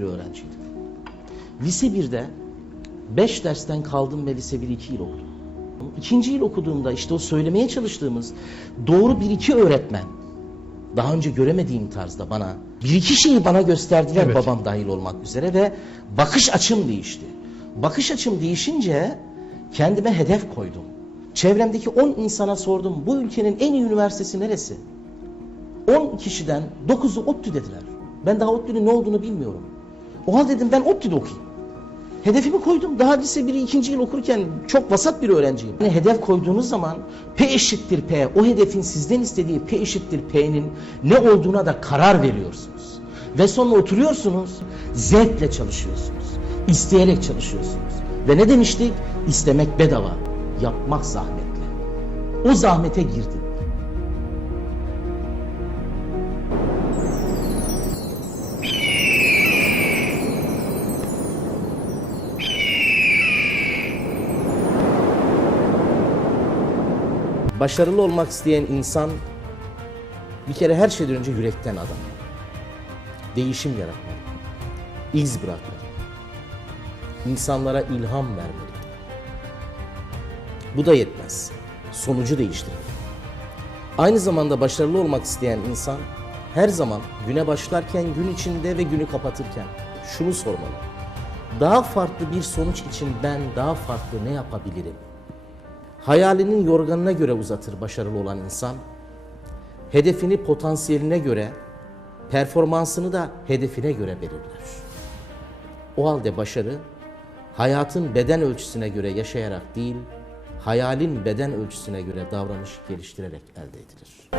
bir öğrenciydim. Lise 1'de 5 dersten kaldım ve lise 1'i 2 yıl okudum. İkinci yıl okuduğumda işte o söylemeye çalıştığımız doğru bir iki öğretmen daha önce göremediğim tarzda bana bir iki şeyi bana gösterdiler Evet. babam dahil olmak üzere ve bakış açım değişti. Bakış açım değişince kendime hedef koydum. Çevremdeki 10 insana sordum bu ülkenin en iyi üniversitesi neresi? 10 kişiden 9'u ODTÜ dediler. Ben daha ODTÜ'nün ne olduğunu bilmiyorum. O halde dedim ben ODTÜ'de okuyayım. Hedefimi koydum. Daha lise 1'i ikinci yıl okurken çok vasat bir öğrenciyim. Yani hedef koyduğunuz zaman P eşittir P. O hedefin sizden istediği P eşittir P'nin ne olduğuna da karar veriyorsunuz. Ve sonra oturuyorsunuz, zevkle çalışıyorsunuz. isteyerek çalışıyorsunuz. Ve ne demiştik? İstemek bedava, yapmak zahmetli. O zahmete girdim. Başarılı olmak isteyen insan bir kere her şeyden önce yürekten adam. Değişim yaratmalı. iz bırakmalı. İnsanlara ilham vermeli. Bu da yetmez. Sonucu değiştirmeli. Aynı zamanda başarılı olmak isteyen insan her zaman güne başlarken, gün içinde ve günü kapatırken şunu sormalı. Daha farklı bir sonuç için ben daha farklı ne yapabilirim? Hayalinin yorganına göre uzatır başarılı olan insan. Hedefini potansiyeline göre, performansını da hedefine göre belirler. O halde başarı, hayatın beden ölçüsüne göre yaşayarak değil, hayalin beden ölçüsüne göre davranış geliştirerek elde edilir.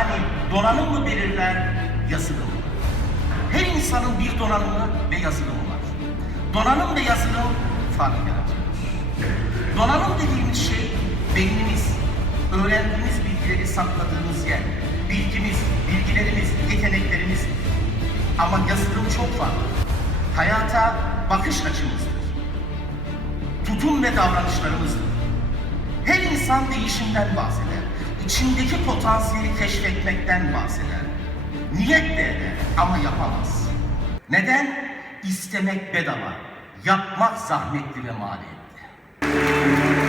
Yani donanım mı belirler, yazılım mı? Her insanın bir donanımı ve yazılımı var. Donanım ve yazılım fark yaratıyor. Donanım dediğimiz şey beynimiz, öğrendiğimiz bilgileri sakladığımız yer, bilgimiz, bilgilerimiz, yeteneklerimiz. Ama yazılım çok farklı. Hayata bakış açımızdır tutum ve davranışlarımızdır. Her insan değişimden bahseder. İçindeki potansiyeli keşfetmekten bahseder. Niyet de eder ama yapamaz. Neden? İstemek bedava, yapmak zahmetli ve maliyetli.